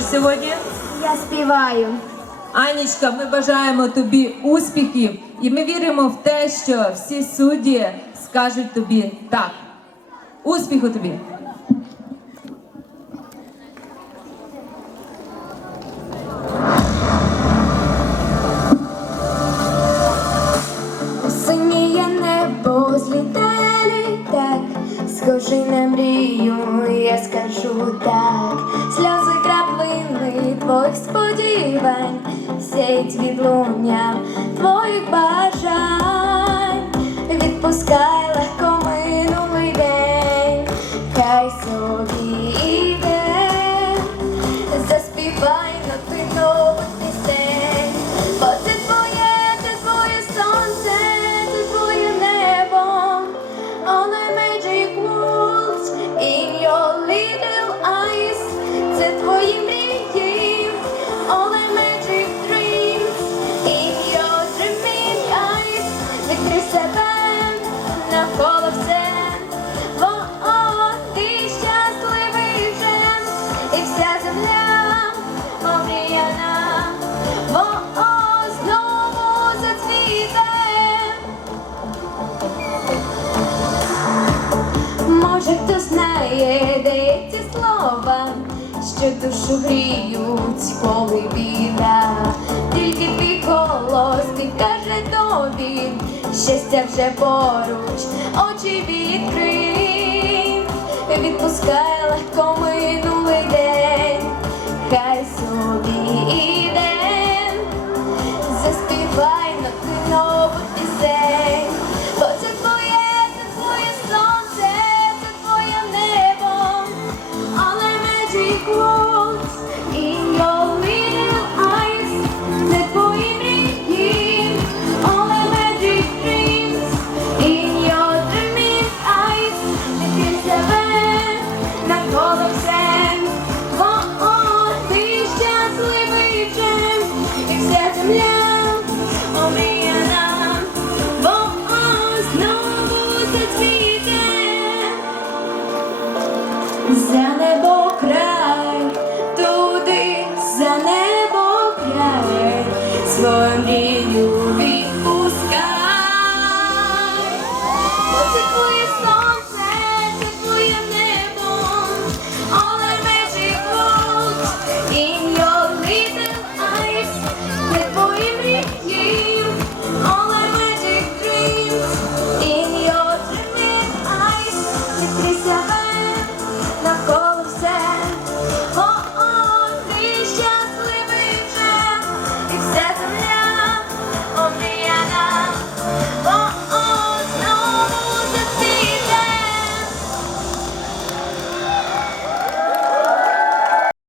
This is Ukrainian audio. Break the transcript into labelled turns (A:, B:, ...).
A: співаєш сьогодні?
B: Я співаю.
A: Анічка, ми бажаємо тобі успіхів і ми віримо в те, що всі судді скажуть тобі так. Успіху тобі!
B: Синіє небо злітає літак, схожий на мрію, я скажу так. Сльози твоїх сподівань, від відлуння твоїх бажань. Відпускай легко минулий день, хай собі іде. Заспівай на ти може, хто знає, де ці слова, що душу гріють, коли біда, тільки ти голос каже тобі, щастя вже поруч, очі відкрив, відпускай легко минулий день, хай собі іде, заспівай на ти нових. за небо край, туди за небо край, свою мрію відпускай. Музику і сон.